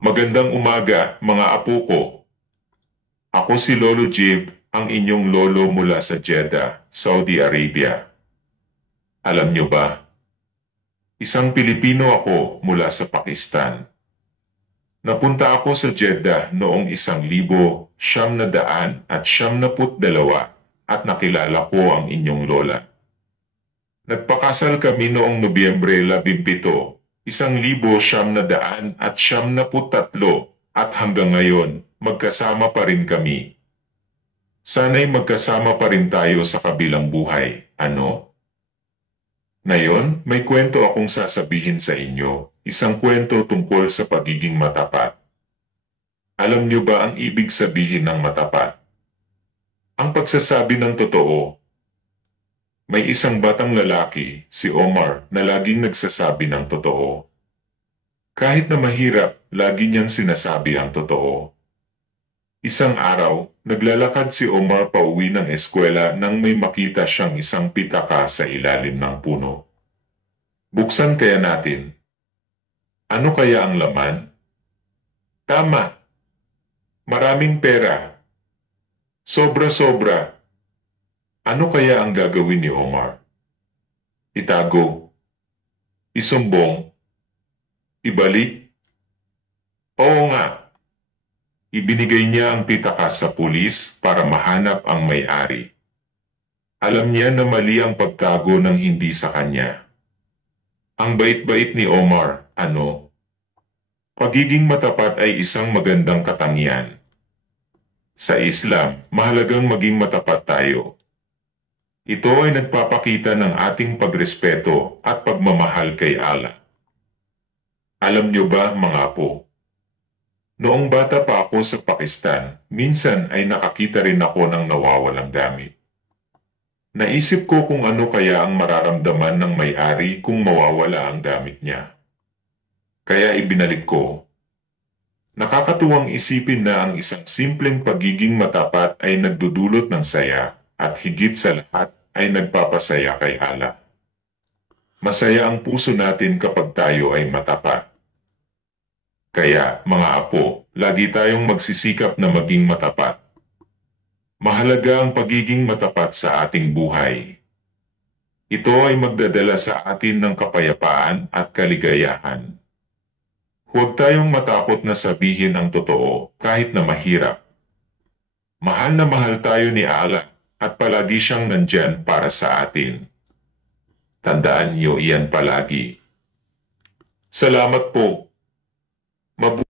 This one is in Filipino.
Magandang umaga, mga apo ko. Ako si Lolo Jib, ang inyong lolo mula sa Jeddah, Saudi Arabia. Alam nyo ba? Isang Pilipino ako mula sa Pakistan. Napunta ako sa Jeddah noong 1992 at nakilala ko ang inyong lola. Nagpakasal kami noong Nobyembre 17, 1993 at hanggang ngayon, magkasama pa rin kami. Sana'y magkasama pa rin tayo sa kabilang buhay, ano? Ngayon, may kwento akong sasabihin sa inyo, isang kwento tungkol sa pagiging matapat. Alam niyo ba ang ibig sabihin ng matapat? Ang pagsasabi ng totoo. May isang batang lalaki, si Omar, na laging nagsasabi ng totoo. Kahit na mahirap, lagi niyang sinasabi ang totoo. Isang araw, naglalakad si Omar pauwi ng eskwela nang may makita siyang isang pitaka sa ilalim ng puno. Buksan kaya natin. Ano kaya ang laman? Tama. Maraming pera. Sobra-sobra. Ano kaya ang gagawin ni Omar? Itago. Isumbong. Ibalik. Oo nga. Ibinigay niya ang pitaka sa pulis para mahanap ang may-ari. Alam niya na mali ang pagtago ng hindi sa kanya. Ang bait-bait ni Omar, ano? Pagiging matapat ay isang magandang katangian. Sa Islam, mahalagang maging matapat tayo. Ito ay nagpapakita ng ating pagrespeto at pagmamahal kay Allah. Alam niyo ba, mga apo? Noong bata pa ako sa Pakistan, minsan ay nakakita rin ako ng nawawalang gamit. Naisip ko kung ano kaya ang mararamdaman ng may-ari kung mawawala ang gamit niya. Kaya ibinalik ko. Nakakatuwang isipin na ang isang simpleng pagiging matapat ay nagdudulot ng saya at higit sa lahat ay nagpapasaya kay Allah. Masaya ang puso natin kapag tayo ay matapat. Kaya, mga apo, lagi tayong magsisikap na maging matapat. Mahalaga ang pagiging matapat sa ating buhay. Ito ay magdadala sa atin ng kapayapaan at kaligayahan. Huwag tayong matakot na sabihin ang totoo kahit na mahirap. Mahal na mahal tayo ni Allah at palagi siyang nandyan para sa atin. Tandaan niyo iyan palagi. Salamat po.